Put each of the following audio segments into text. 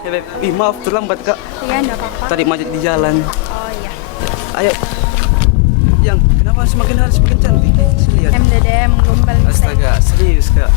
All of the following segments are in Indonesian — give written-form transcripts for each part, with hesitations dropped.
Beb. Ih, maaf terlambat, Kak. Iya, enggak apa-apa. Tadi macet di jalan. Oh iya. Ayo. Yang, kenapa semakin hari semakin cantik? Serius. MDDM gombal misalnya. Astaga, serius, Kak.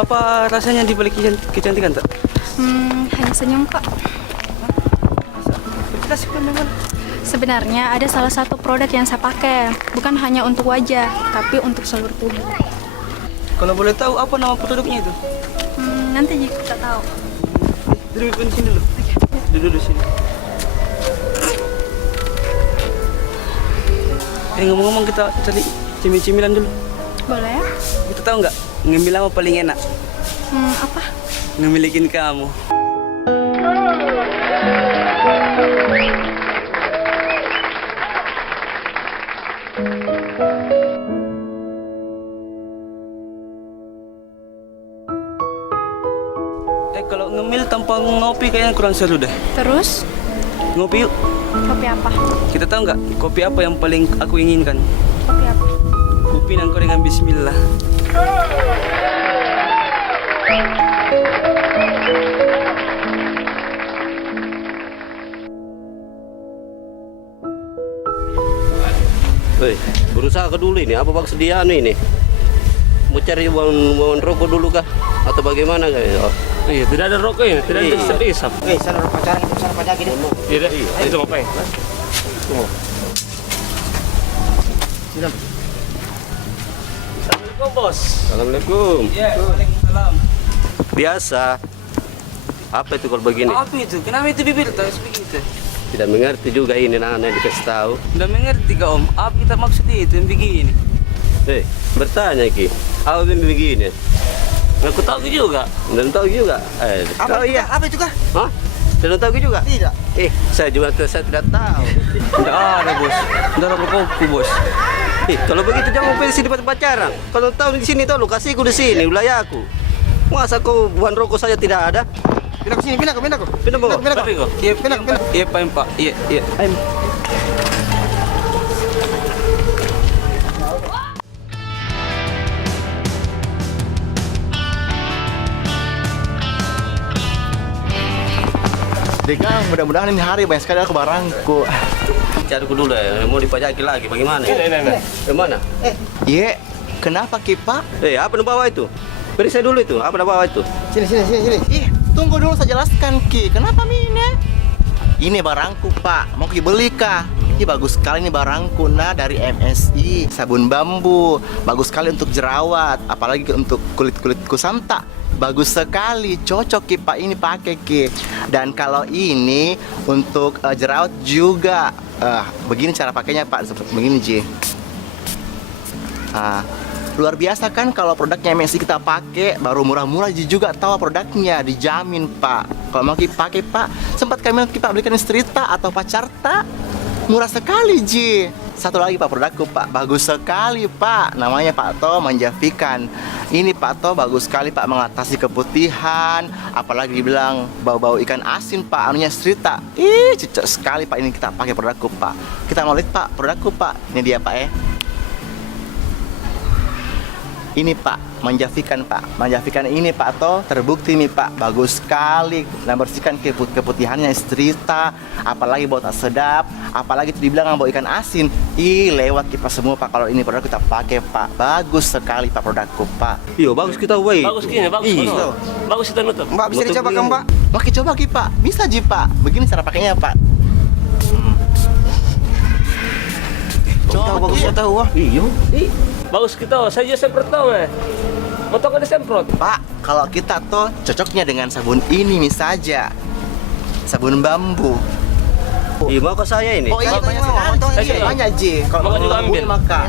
Apa rasanya di balik kecantikan, tak? Hanya senyum kok. Kasih memang. Sebenarnya ada salah satu produk yang saya pakai, bukan hanya untuk wajah, tapi untuk seluruh tubuh. Kalau boleh tahu apa nama produknya itu? Nanti kita tahu. Duduk di sini dulu. Duduk di sini. Ngomong-ngomong kita cari cemil-cemilan dulu. Boleh ya? Kita tahu nggak ngemil apa paling enak? Apa? Ngemilikin kamu. Kalau ngemil tanpa ngopi kayaknya kurang seru deh. Terus, Ngopi yuk. kopi apa? Kita tahu nggak kopi apa yang paling aku inginkan? Kopi apa? Kopi nangko dengan bismillah. Woi, berusaha ke dulu ini. Apa maksud dia ini? Mau cari uang rokok dulu kah? Atau bagaimana kah? Oh. Iya, tidak ada rokok ini, tidak ada isap-isap. Sana pacaran itu sana pajak ini. Iya, deh. Itu ngapain? Tunggu. Assalamualaikum, Bos. Assalamualaikum. Ya, waalaikumsalam. Biasa. Apa itu kalau begini? Apa itu? Kenapa itu bibir terus begitu? Tidak mengerti juga ini anak dikasih tahu. Udah mengerti kak Om. Apa kita maksud itu yang begini? Bertanya Ki. Apa yang begini? Aku tahu juga. Dan tahu juga. Apa itu? Apa itu kah? Hah? Dan tahu juga? Tidak. Saya juga saya tidak tahu. Udah ada bos. Udah ada kopi bos. Kalau begitu jangan pilih sini pacaran. Kalau tahu di sini tahu lu kasihku di sini wilayahku. Masa kau buan rokok saja tidak ada? Pindah ke sini, pindah ke. Pindah kok. Tapi kok. Iya pindah. Iya Pak. Iya. Ayo. Degang, mudah-mudahan ini hari banyak sekali aku barangku. Cari dulu ya, mau dipajaki lagi bagaimana? Ini. Gimana? Iya, kenapa Kipa? Apa yang bawa itu? Beri saya dulu itu, apa yang bawa itu? Sini. Tunggu dulu saya jelaskan Ki. Kenapa Mine? Ini barangku Pak, mau Ki beli kah? Ini bagus sekali nih barangku nah dari MSI, sabun bambu, bagus sekali untuk jerawat, apalagi untuk kulit kusanta. Bagus sekali, cocok Ki Pak ini pakai Ki. Dan kalau ini untuk jerawat juga. Begini cara pakainya Pak, seperti begini Ji. Luar biasa kan kalau produknya MSI kita pakai, baru murah-murah Ji juga tahu produknya, dijamin Pak. Kalau mau Ki pakai Pak, sempat kami Ki Pak belikan istri tak atau pacar tak? Murah sekali Ji. Satu lagi Pak produkku Pak, bagus sekali Pak. Namanya Pak To Menjafikan. Ini Pak To bagus sekali Pak mengatasi keputihan. Apalagi dibilang bau-bau ikan asin Pak, anunya Strita. Cocok sekali Pak ini kita pakai produkku Pak. Kita mau lihat Pak produkku Pak. Ini dia Pak ya. Ini Pak, Menjafikan Pak. Menjafikan ini Pak To terbukti nih Pak, bagus sekali. Nah bersihkan keputihannya Strita, apalagi bau tak sedap, apalagi itu dibilang bau ikan asin. Lewat kita semua Pak kalau ini produk kita pakai Pak. Bagus sekali Pak produkku Pak. Iya, bagus kita wait. Bagus gini, bagus. Iya. Bagus kita nutup. Mbak bisa Nutup dicoba kan dulu. Pak? Oke coba Ki Pak, bisa Ji Pak. Begini cara pakainya Pak. Coba bagus ya tahu wah. Iya. Bagus kita, saya juga semprot tahu Mau tahu kan disemprot? Pak, kalau kita tuh cocoknya dengan sabun ini saja. Sabun bambu. Iya, mau ke saya ini. Oh iya, banyak Ji. Mau juga ambil. Makan.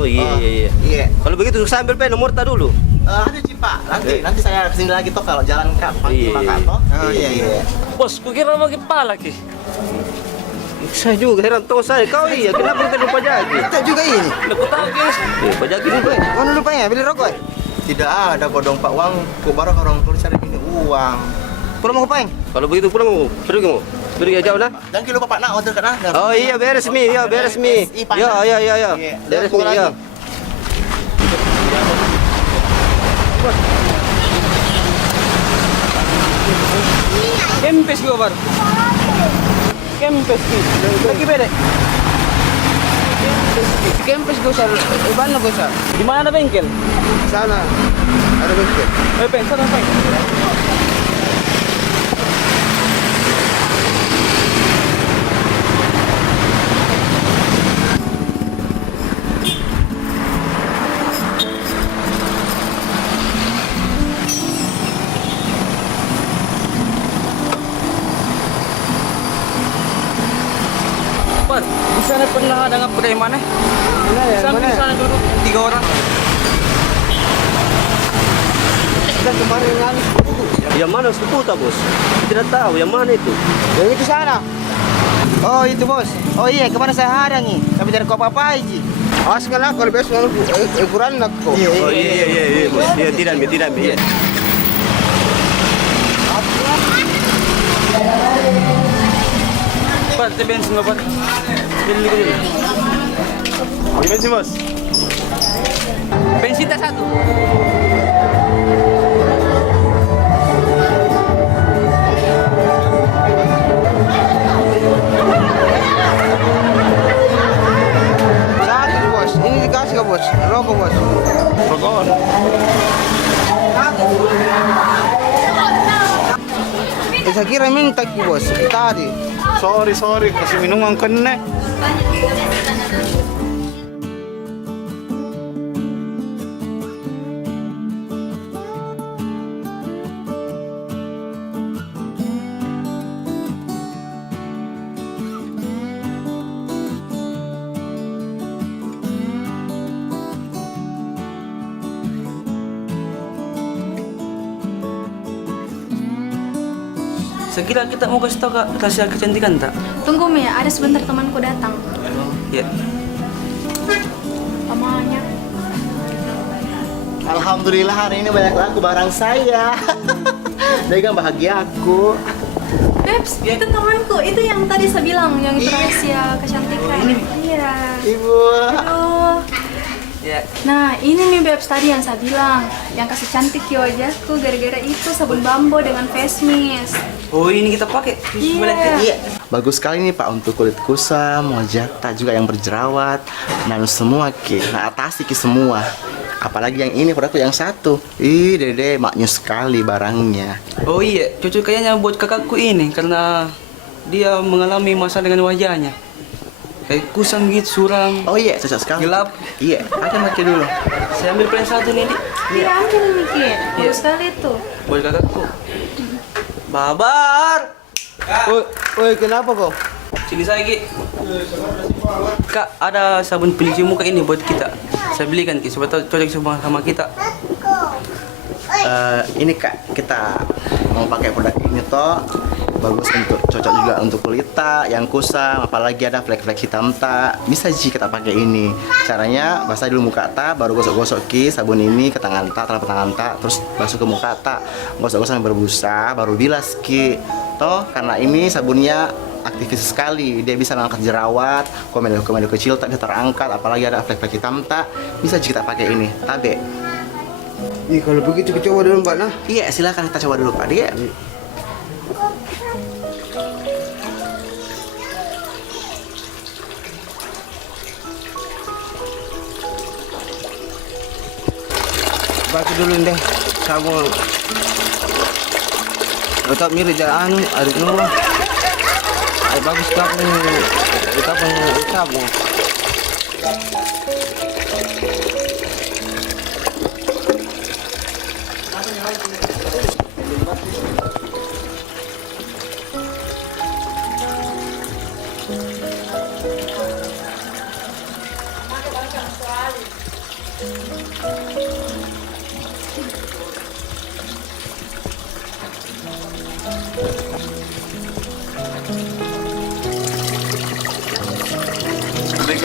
Oh iya. Iya. Kalau begitu saya ambil pen nomor tak dulu. Ada Ji Pak. Nanti saya kesini lagi toh kalau jalan Kak panggil Iya. makan toh. Oh iya. Bos, kukira mau kepala Ki. Saya juga heran tahu saya. Kau iya, kenapa kita lupa jadi? Kita juga ini. Aku tahu Ki. Pajaki juga. Mana lupanya beli rokok? Tidak ada kodong Pak uang. Ku baru orang tulis cari ini uang. Pulang mau ngapain? Kalau begitu pulang mau pergi mau. Pergi jauh dah. Jangan lupa Pak nak order kan. Oh iya, beres mi. Ya, beres mi. Ya. Beres mi ya. Kempes gue baru. Kempes ki. Lagi beda. Kempes gue sar. Mana gue sar? Di mana bengkel? Sana ada bengkel. Peng, sana peng. Pak, di sana pernah ada ngapur dari mana? Mana ya? Samping sana duduk 3 orang. Kita kemarin ngalih. Yang mana seputar bos? Tidak tahu yang mana itu. Yang itu sana. Oh itu bos. Oh iya kemana saya hadangi? Tapi tidak kau apa-apa aja. Awas kan kalau besok ukuran nak kok. Oh iya bos. Iya tidak. Iya. Pak, itu bensin Pak. Beli dulu. Ini bensin bos. Bensin tak satu. Satu bos. Ini dikasih ke bos. Rokok bos. Rokok. Saya kira minta ki bos tadi. Sorry, kasih minuman kena. Sekira kita mau kasih tahu Kak rahasia kecantikan tak? Tunggu Mi, ada sebentar temanku datang. Ya. Pamannya. Alhamdulillah hari ini banyak laku barang saya. Dagang bahagia aku. Bebs, itu temanku. Itu yang tadi saya bilang, yang itu rahasia kecantikan. Iya. Ibu. Aduh. Ya. Nah, ini nih Bebs tadi yang saya bilang, yang kasih cantik ke wajahku gara-gara itu sabun Bambo dengan face mist. Oh ini kita pakai. Iya. Bagus sekali nih Pak untuk kulit kusam, wajah tak juga yang berjerawat, nanu semua ki, nah atasi ki semua. Apalagi yang ini produkku yang satu. Ih dede maknyus sekali barangnya. Oh iya, cocok kayaknya buat kakakku ini karena dia mengalami masalah dengan wajahnya. Kayak kusam gitu, suram. Oh iya cocok sekali. Gelap. Iya, akan pakai dulu. Saya ambil plan satu nih, Dik. Iya, ambil nih Ki. Bagus sekali tuh. Buat kakakku. Babar. Woi kenapa kok? Sini saya Ki. Kak, ada sabun pencuci muka ini buat kita. Saya belikan Ki, supaya cocok sama kita. Ini Kak, kita mau pakai produk ini toh. Bagus untuk cocok juga untuk kulit tak yang kusam, apalagi ada flek-flek hitam tak. Bisa sih kita pakai ini. Caranya basah dulu muka tak, baru gosok-gosok ki sabun ini ke tangan tak, telapak tangan tak, terus basuh ke muka tak, gosok-gosok sampai berbusa, baru bilas ki. Toh karena ini sabunnya aktivis sekali, dia bisa mengangkat jerawat, komedo-komedo kecil tak bisa terangkat, apalagi ada flek-flek hitam tak, bisa sih kita pakai ini. Tabe. Ih kalau begitu kita coba dulu Mbak nah. Iya, silakan kita coba dulu Pak. Dia Pakai dulu deh sabun. Tetap mirip jalan ada semua. Ay bagus kapang sabun.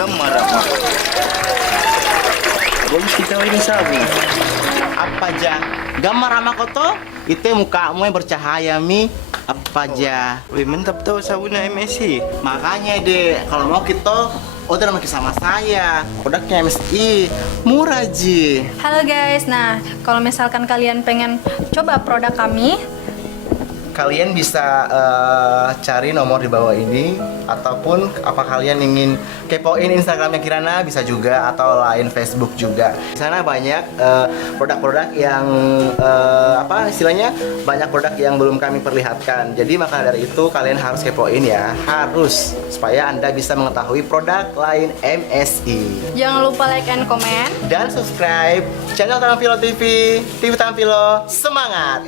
gambar apa? Bagus kita ini sabun. Apa aja? Gambar sama koto? Itu mukamu yang bercahaya mi. Apa aja? Wih mantap tuh sabunnya MSI. Makanya deh, kalau mau kita order sama sama saya. Produknya MSI murah ji. Halo guys, nah kalau misalkan kalian pengen coba produk kami, kalian bisa cari nomor di bawah ini, ataupun apa kalian ingin kepoin Instagramnya Kirana bisa juga, atau lain Facebook juga. Di sana banyak produk-produk yang apa istilahnya, banyak produk yang belum kami perlihatkan. Jadi maka dari itu kalian harus kepoin ya, harus, supaya Anda bisa mengetahui produk lain MSI. Jangan lupa like and comment. Dan subscribe channel Tampilo TV, TV Tampilo, semangat!